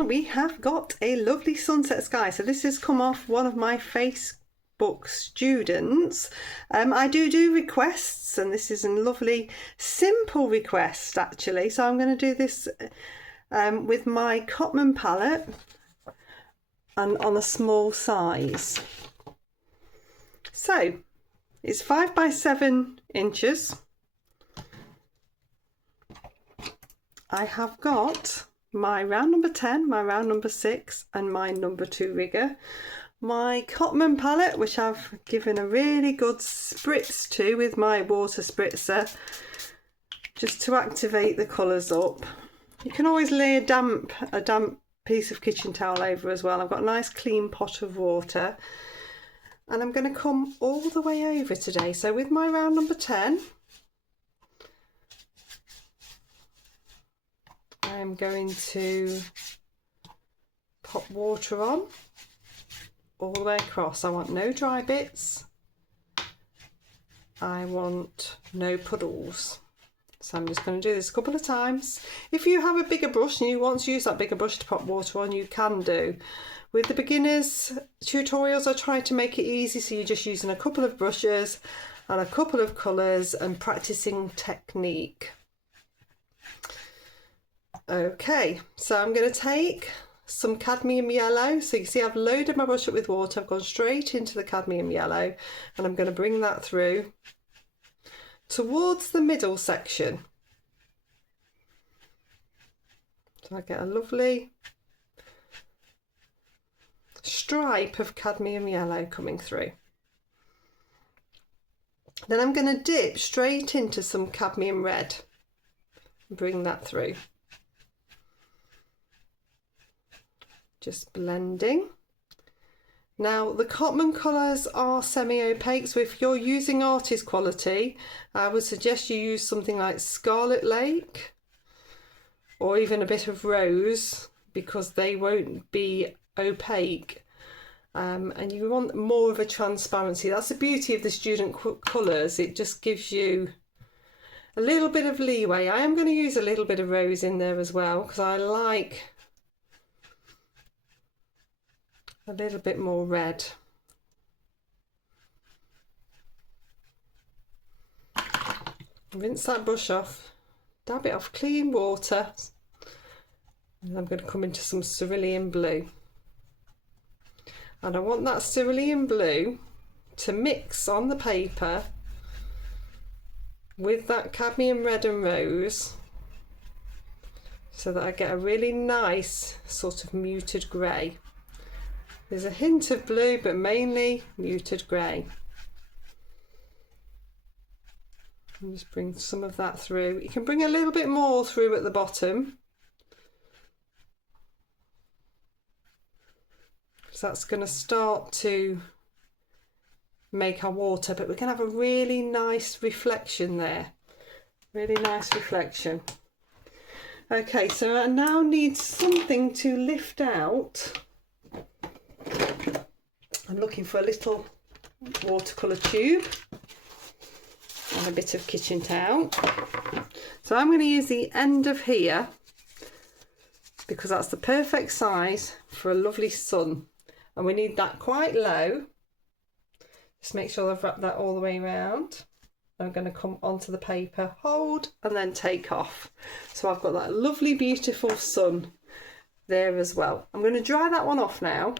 on, we have got a lovely sunset sky. So this has come off one of my Facebook students. I do requests, and this is a lovely simple request actually. So I'm going to do this with my Cotman palette and on a small size. So it's 5 by 7 inches. I have got my round number 10, my round number 6 and my number 2 rigger. My Cotman palette, which I've given a really good spritz to with my water spritzer, just to activate the colours up. You can always lay a damp piece of kitchen towel over as well. I've got a nice clean pot of water. And I'm going to come all the way over today. So with my round number 10, I'm going to pop water on all the way across. I want no dry bits. I want no puddles. So I'm just going to do this a couple of times. If you have a bigger brush and you want to use that bigger brush to pop water on, you can do. With the beginners tutorials, I try to make it easy, so you're just using a couple of brushes and a couple of colours and practicing technique. Okay, so I'm going to take some cadmium yellow. So you see I've loaded my brush up with water, I've gone straight into the cadmium yellow, and I'm going to bring that through towards the middle section. So I get a lovely stripe of cadmium yellow coming through. Then I'm going to dip straight into some cadmium red and bring that through. Just blending. Now the Cotman colours are semi-opaque, so if you're using artist quality, I would suggest you use something like Scarlet Lake or even a bit of rose, because they won't be opaque, and you want more of a transparency. That's the beauty of the student colours, it just gives you a little bit of leeway. I am going to use a little bit of rose in there as well, because I like a little bit more red. Rinse that brush off, dab it off clean water, and I'm going to come into some cerulean blue. And I want that cerulean blue to mix on the paper with that cadmium red and rose, so that I get a really nice sort of muted grey. There's a hint of blue, but mainly muted grey. And just bring some of that through. You can bring a little bit more through at the bottom, so that's going to start to make our water, but we're going to have a really nice reflection there. Really nice reflection. Okay, so I now need something to lift out. I'm looking for a little watercolour tube and a bit of kitchen towel. So I'm going to use the end of here, because that's the perfect size for a lovely sun. And we need that quite low. Just make sure I've wrapped that all the way around. I'm going to come onto the paper, hold, and then take off. So I've got that lovely, beautiful sun there as well. I'm going to dry that one off now.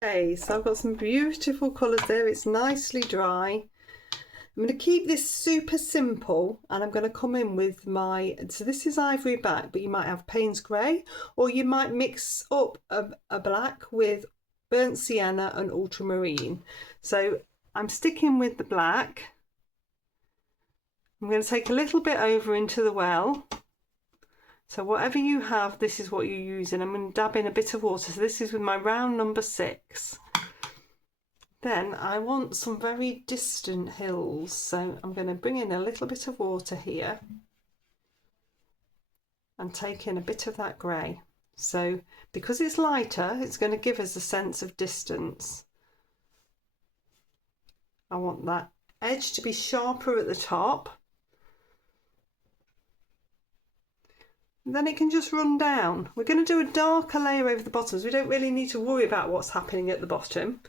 Okay, so I've got some beautiful colours there. It's nicely dry. I'm going to keep this super simple, and I'm going to come in with my, so this is ivory black, but you might have Payne's grey, or you might mix up a black with burnt sienna and ultramarine. So I'm sticking with the black. I'm going to take a little bit over into the well. So whatever you have, this is what you're using. I'm going to dab in a bit of water. So this is with my round number 6. Then I want some very distant hills. So I'm going to bring in a little bit of water here and take in a bit of that grey. So because it's lighter, it's going to give us a sense of distance. I want that edge to be sharper at the top. then it can just run down. We're going to do a darker layer over the bottom, so we don't really need to worry about what's happening at the bottom.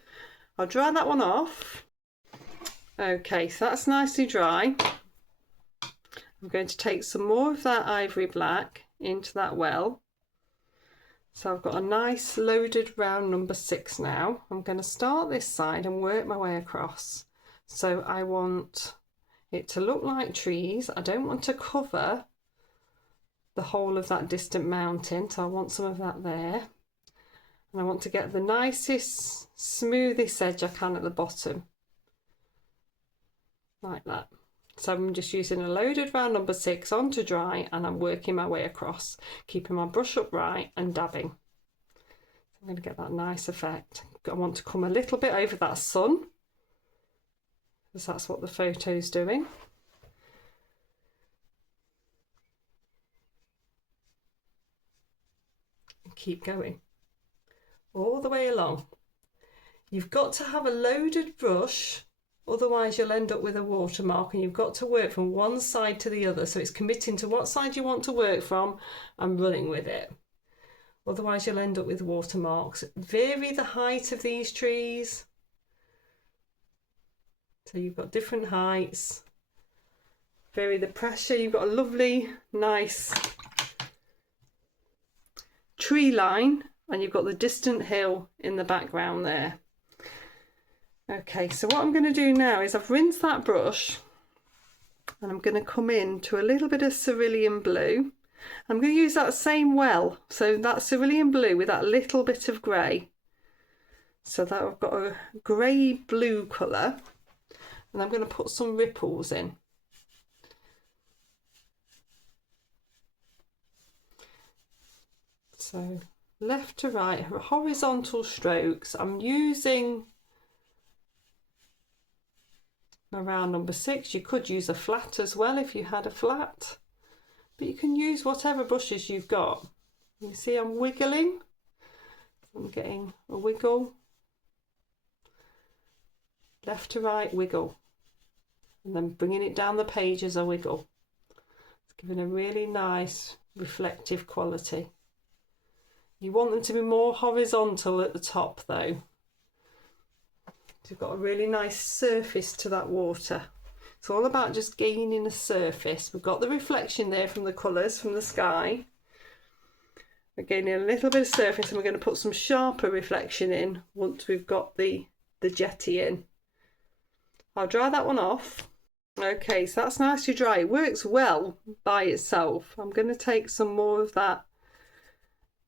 I'll dry that one off. Okay, so that's nicely dry. I'm going to take some more of that ivory black into that well. So I've got a nice loaded round number 6 now. I'm going to start this side and work my way across. So I want it to look like trees. I don't want to cover the whole of that distant mountain, so I want some of that there. And I want to get the nicest, smoothest edge I can at the bottom. Like that. So I'm just using a loaded round number 6 on to dry, and I'm working my way across, keeping my brush upright and dabbing. I'm going to get that nice effect. I want to come a little bit over that sun, because that's what the photo's doing. And keep going all the way along. You've got to have a loaded brush, otherwise you'll end up with a watermark, and you've got to work from one side to the other, so it's committing to what side you want to work from and running with it. Otherwise you'll end up with watermarks. Vary the height of these trees. So you've got different heights. Vary the pressure. You've got a lovely, nice tree line, and you've got the distant hill in the background there. Okay, so what I'm going to do now is I've rinsed that brush, and I'm going to come in to a little bit of cerulean blue. I'm going to use that same well, so that cerulean blue with that little bit of grey, so that I've got a grey blue colour, and I'm going to put some ripples in. So left to right, horizontal strokes. I'm using my round number 6. You could use a flat as well if you had a flat, but you can use whatever brushes you've got. You see I'm wiggling, I'm getting a wiggle, left to right wiggle, and then bringing it down the page as a wiggle. It's giving a really nice reflective quality. You want them to be more horizontal at the top though. So you've got a really nice surface to that water. It's all about just gaining a surface. We've got the reflection there from the colours from the sky. We're gaining a little bit of surface, and we're going to put some sharper reflection in once we've got the jetty in. I'll dry that one off. Okay, so that's nicely dry. It works well by itself. I'm going to take some more of that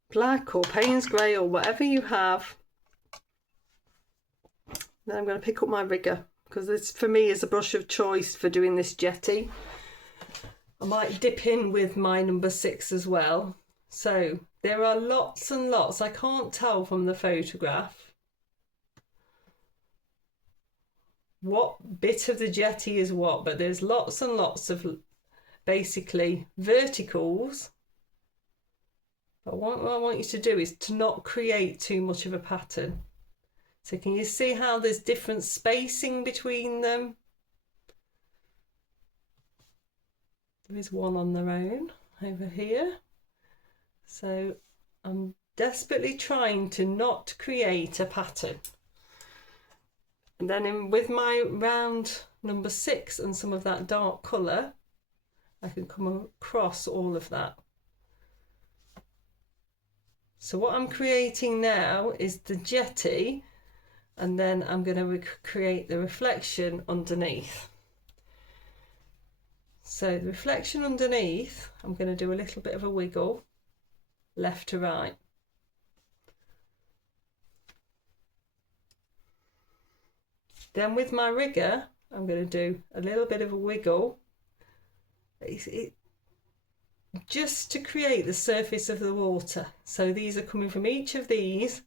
black or Payne's grey or whatever you have. Then I'm going to pick up my rigger, because this for me is a brush of choice for doing this jetty. I might dip in with my number 6 as well. So there are lots and lots. I can't tell from the photograph what bit of the jetty is what, but there's lots and lots of basically verticals. But what I want you to do is to not create too much of a pattern. So can you see how there's different spacing between them? There is one on their own over here. So I'm desperately trying to not create a pattern. And then with my round number 6 and some of that dark colour, I can come across all of that. So what I'm creating now is the jetty, and then I'm going to create the reflection underneath. So the reflection underneath, I'm going to do a little bit of a wiggle, left to right. Then with my rigger, I'm going to do a little bit of a wiggle, just to create the surface of the water. So these are coming from each of these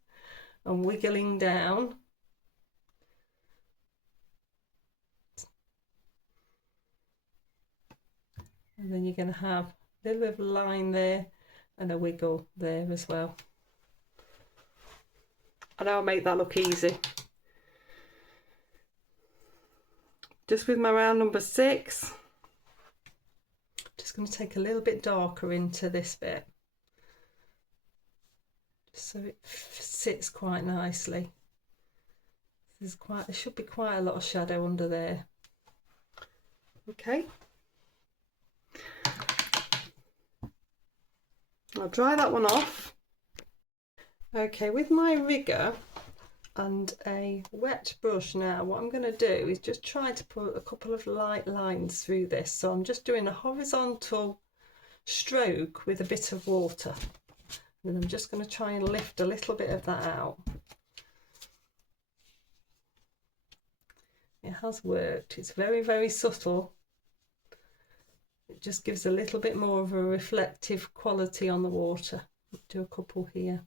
and wiggling down. And then you're going to have a little bit of a line there and a wiggle there as well. And I'll make that look easy. Just with my round number 6, Just going to take a little bit darker into this bit, just so it sits quite nicely. There should be quite a lot of shadow under there. Okay. I'll dry that one off. Okay, with my rigger and a wet brush now, what I'm going to do is just try to put a couple of light lines through this. So I'm just doing a horizontal stroke with a bit of water, and then I'm just going to try and lift a little bit of that out. It has worked. It's very, very subtle. It just gives a little bit more of a reflective quality on the water. Do a couple here.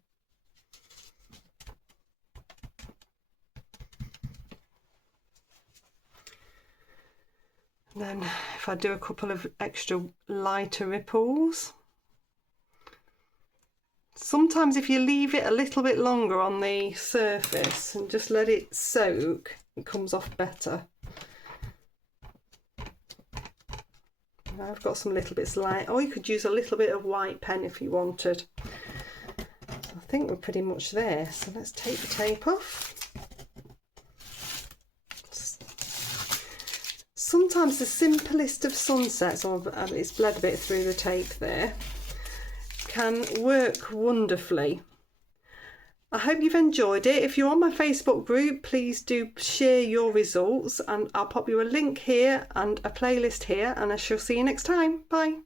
And then if I do a couple of extra lighter ripples. Sometimes if you leave it a little bit longer on the surface and just let it soak, it comes off better. I've got some little bits light. Oh, you could use a little bit of white pen if you wanted. So I think we're pretty much there. So let's take the tape off. Sometimes the simplest of sunsets, or it's bled a bit through the tape there, can work wonderfully. I hope you've enjoyed it. If you're on my Facebook group, please do share your results, and I'll pop you a link here and a playlist here, and I shall see you next time. Bye.